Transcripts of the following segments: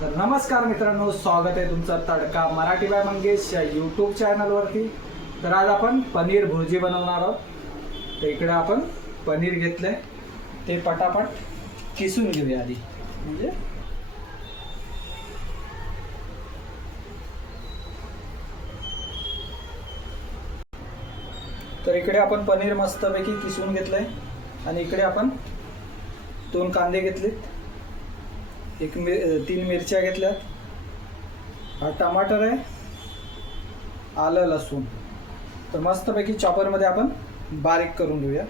तर नमस्कार मित्रांनो, स्वागत आहे तुमचं तडका मराठी बाय मंगेश या यूट्यूब चॅनलवरती। तर आज आपण पनीर भुर्जी बनवणार आहोत। तर इकडे आपण पनीर घेतलंय, ते पटापट किसून घेऊया आधी। म्हणजे तर इकडे आपण पनीर मस्तपैकी किसून घेतलंय आणि इकडे आपण 2 कांदे घेतलेत, 3 मिरच्या घेतल्यात, हा टमाटर आहे, आलं लसूण। तर मस्तपैकी चॉपरमध्ये आपण बारीक करून घेऊया।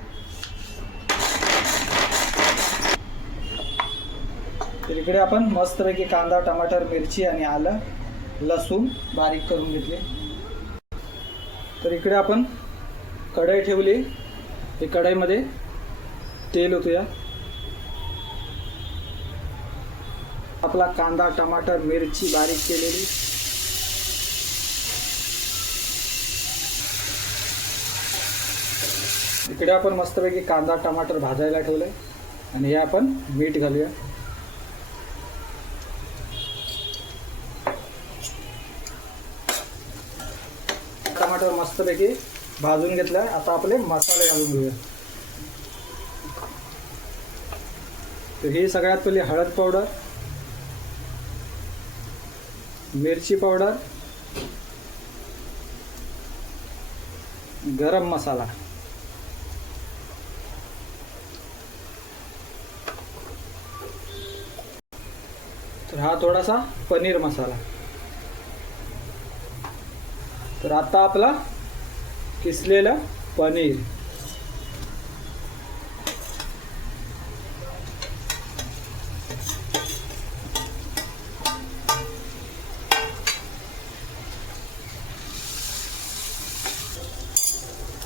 तर इकडे आपण मस्तपैकी कांदा, टमाटर, मिरची आणि आलं लसूण बारीक करून घेतले। तर इकडे आपण कढई ठेवली, हे कढईमध्ये तेल ओतूया। आपला कांदा, टमाटर, मिरची बारीक केलेली, इकडे आपण मस्तपैकी कांदा टमाटर भाजायला ठेवलंय आणि हे आपण मीठ घालूया। टमाटर मस्तपैकी भाजून घेतलाय, आता आपले मसाले घालून घेऊया। तर ही सगळ्यात पहिले हळद पावडर, मिरची पावडर, गरम मसाला, तर हा थोडासा पनीर मसाला। तर आता आपला किसलेलं पनीर,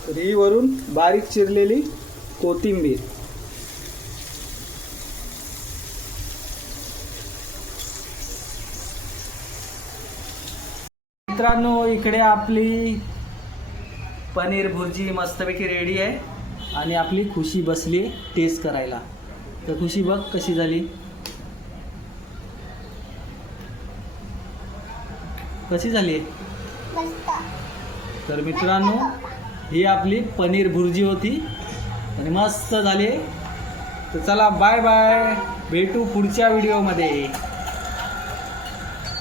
तर ही वरून बारीक चिरलेली कोथिंबीर, मित्रांनो इकडे आपली पनीर भुर्जी मस्तपैकी रेडी आहे आणि आपली खुशी बसली टेस्ट करायला। तर खुशी बघ कशी झाली, कशी झाली? तर मित्रांनो ही आपली पनीर भुर्जी होती आणि मस्त झाली। तर चला बाय बाय, भेटू पुढच्या व्हिडिओमध्ये।